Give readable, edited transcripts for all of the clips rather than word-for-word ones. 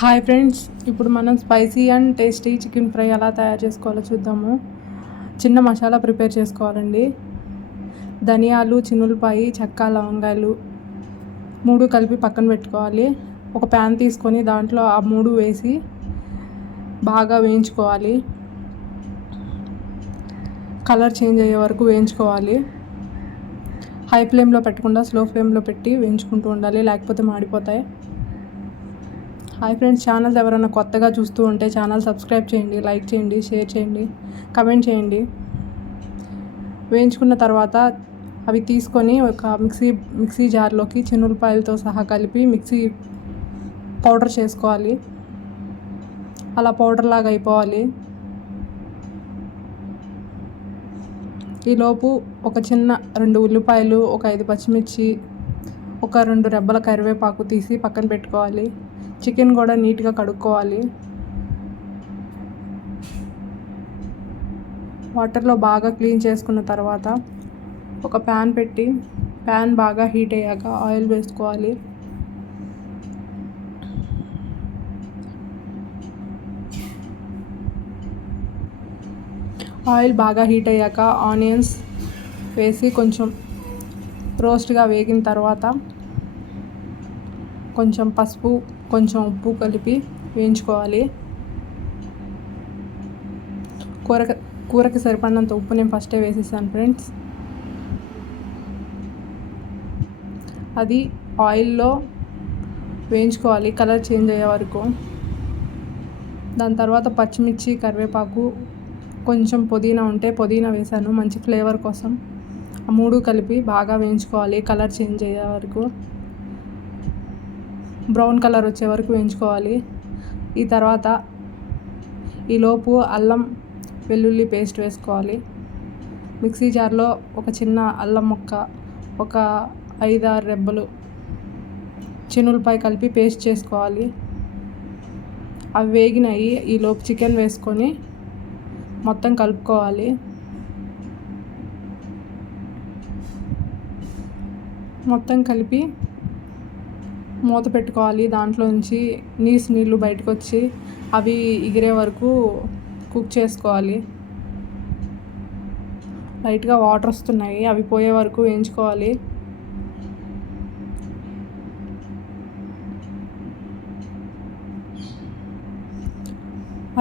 Hi friends, ఇప్పుడు మనం spicy and tasty chicken fry ఎలా తయారు చేసుకోవాలో చూద్దాము. చిన్న మసాలా ప్రిపేర్ చేసుకోవాలండి. ధనియాలు, చిన్నులపాయి, చెక్క, లవంగాలు 3 కలిపి పక్కన పెట్టుకోవాలి. ఒక ప్యాన్ తీసుకొని దాంట్లో ఆ 3 వేసి బాగా వేయించుకోవాలి. కలర్ చేంజ్ అయ్యే వరకు వేయించుకోవాలి. హై ఫ్లేమ్లో పెట్టకుండా స్లో ఫ్లేమ్లో పెట్టి వేయించుకుంటూ ఉండాలి, లేకపోతే మాడిపోతాయి. హాయ్ ఫ్రెండ్స్, ఛానల్ ఎవరైనా కొత్తగా చూస్తూ ఉంటే ఛానల్ సబ్స్క్రైబ్ చేయండి, లైక్ చేయండి, షేర్ చేయండి, కమెంట్ చేయండి. వేయించుకున్న తర్వాత అవి తీసుకొని ఒక మిక్సీ జార్లోకి చిన్నులపాయలతో సహా కలిపి మిక్సీ పౌడర్ చేసుకోవాలి. అలా పౌడర్ లాగా అయిపోవాలి. ఈలోపు ఒక చిన్న 2 ఉల్లిపాయలు, ఒక 5 పచ్చిమిర్చి, ఒక 2 రెబ్బల కరివేపాకు తీసి పక్కన పెట్టుకోవాలి. చికెన్ కూడా నీట్గా కడుక్కోవాలి. వాటర్లో బాగా క్లీన్ చేసుకున్న తర్వాత ఒక ప్యాన్ పెట్టి ప్యాన్ బాగా హీట్ అయ్యాక ఆయిల్ వేసుకోవాలి. ఆయిల్ బాగా హీట్ అయ్యాక ఆనియన్స్ వేసి కొంచెం రోస్ట్గా వేగిన తర్వాత కొంచెం పసుపు, కొంచెం ఉప్పు కలిపి వేయించుకోవాలి. కూరకి సరిపడినంత ఉప్పు నేను ఫస్టే వేసేసాను ఫ్రెండ్స్. అది ఆయిల్లో వేయించుకోవాలి కలర్ చేంజ్ అయ్యే వరకు. దాని తర్వాత పచ్చిమిర్చి, కరివేపాకు, కొంచెం పుదీనా ఉంటే పుదీనా వేసాను మంచి ఫ్లేవర్ కోసం. ఆ 3 కలిపి బాగా వేయించుకోవాలి కలర్ చేంజ్ అయ్యే వరకు. బ్రౌన్ కలర్ వచ్చే వరకు వేయించుకోవాలి. ఈ తర్వాత ఈలోపు అల్లం వెల్లుల్లి పేస్ట్ వేసుకోవాలి. మిక్సీ జార్లో ఒక చిన్న అల్లం ముక్క, ఒక 5-6 రెబ్బలు చిన్నులపాయ కలిపి పేస్ట్ చేసుకోవాలి. అవి వేగినాయి. ఈలోపు చికెన్ వేసుకొని మొత్తం కలుపుకోవాలి. మొత్తం కలిపి మూత పెట్టుకోవాలి. దాంట్లో నుంచి నీళ్ళు బయటకు వచ్చి అవి ఎగిరే వరకు కుక్ చేసుకోవాలి. లైట్గా వాటర్ వస్తున్నాయి, అవి పోయే వరకు వేయించుకోవాలి.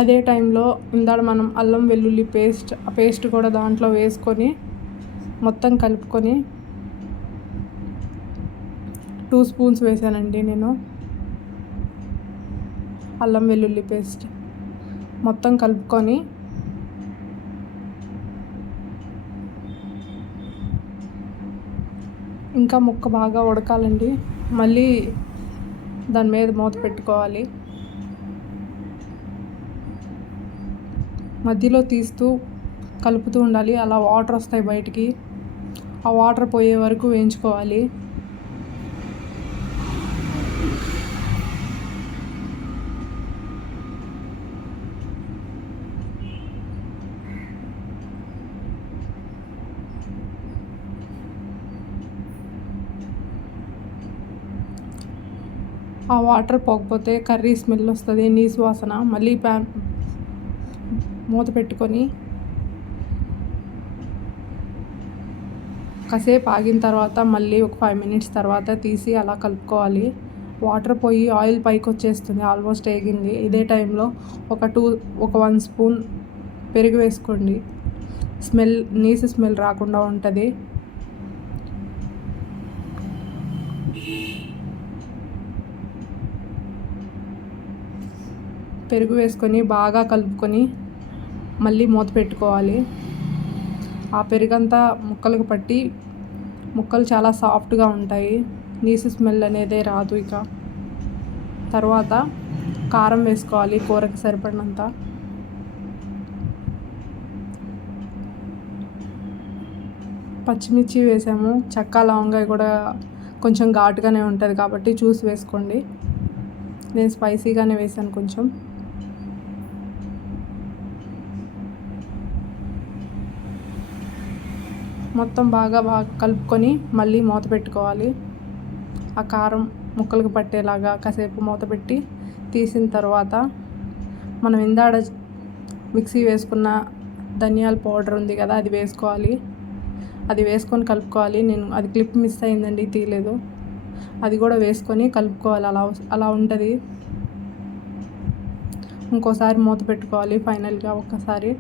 అదే టైంలో ఇందాక మనం అల్లం వెల్లుల్లి పేస్ట్ కూడా దాంట్లో వేసుకొని మొత్తం కలుపుకొని 2 స్పూన్స్ వేసానండి నేను అల్లం వెల్లుల్లి పేస్ట్. మొత్తం కలుపుకొని ఇంకా ముక్క బాగా ఉడకాలండి. మళ్ళీ దాని మీద మూత పెట్టుకోవాలి. మధ్యలో తీస్తూ కలుపుతూ ఉండాలి. అలా వాటర్ వస్తాయి బయటికి. ఆ వాటర్ పోయే వరకు వేయించుకోవాలి. ఆ వాటర్ పోకపోతే కర్రీ స్మెల్ వస్తుంది, నీసు వాసన. మళ్ళీ మూత పెట్టుకొని కాసేపు ఆగిన తర్వాత మళ్ళీ ఒక 5 మినిట్స్ తర్వాత తీసి అలా కలుపుకోవాలి. వాటర్ పోయి ఆయిల్ పైకి వచ్చేస్తుంది, ఆల్మోస్ట్ వేగింది. ఇదే టైంలో ఒక 1 స్పూన్ పెరుగు వేసుకోండి. నీసు స్మెల్ రాకుండా ఉంటుంది. పెరుగు వేసుకొని బాగా కలుపుకొని మళ్ళీ మూత పెట్టుకోవాలి. ఆ పెరుగంతా ముక్కలకు పట్టి ముక్కలు చాలా సాఫ్ట్గా ఉంటాయి, నీసు స్మెల్ అనేదే రాదు. ఇక తర్వాత కారం వేసుకోవాలి కూరకి సరిపడినంత. పచ్చిమిర్చి వేసాము, చెక్క, లవంగాయ కూడా కొంచెం ఘాటుగానే ఉంటుంది కాబట్టి చూసి వేసుకోండి. నేను స్పైసీగానే వేసాను కొంచెం. మొత్తం బాగా కలుపుకొని మళ్ళీ మూత పెట్టుకోవాలి. ఆ కారం ముక్కలకు పట్టేలాగా కాసేపు మూత పెట్టి తీసిన తర్వాత మనం ఇందాడ మిక్సీ వేసుకున్న ధనియాల పౌడర్ ఉంది కదా, అది వేసుకోవాలి. అది వేసుకొని కలుపుకోవాలి. నేను అది క్లిప్ మిస్ అయిందండి, తీయలేదు. అది కూడా వేసుకొని కలుపుకోవాలి. అలా ఉంటుంది. ఇంకోసారి మూత పెట్టుకోవాలి. ఫైనల్గా ఒక్కసారి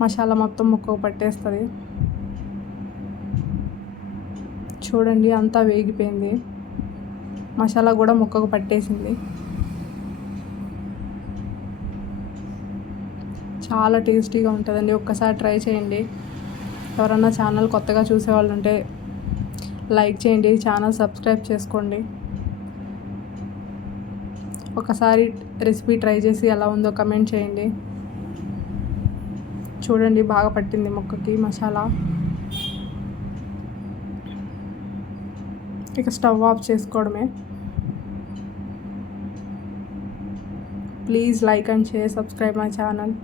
మసాలా మొత్తం ముక్కకు పట్టేస్తుంది. చూడండి, అంతా వేగిపోయింది. మసాలా కూడా ముక్కకు పట్టేసింది. చాలా టేస్టీగా ఉంటుందండి. ఒక్కసారి ట్రై చేయండి. ఎవరన్నా ఛానల్ కొత్తగా చూసేవాళ్ళు ఉంటే లైక్ చేయండి, ఛానల్ సబ్స్క్రైబ్ చేసుకోండి. ఒకసారి రెసిపీ ట్రై చేసి ఎలా ఉందో కమెంట్ చేయండి. చూడండి, బాగా పట్టింది ముక్కకి మసాలా. ఇక స్టవ్ ఆఫ్ చేసుకోవడమే. Please like and share, subscribe my channel.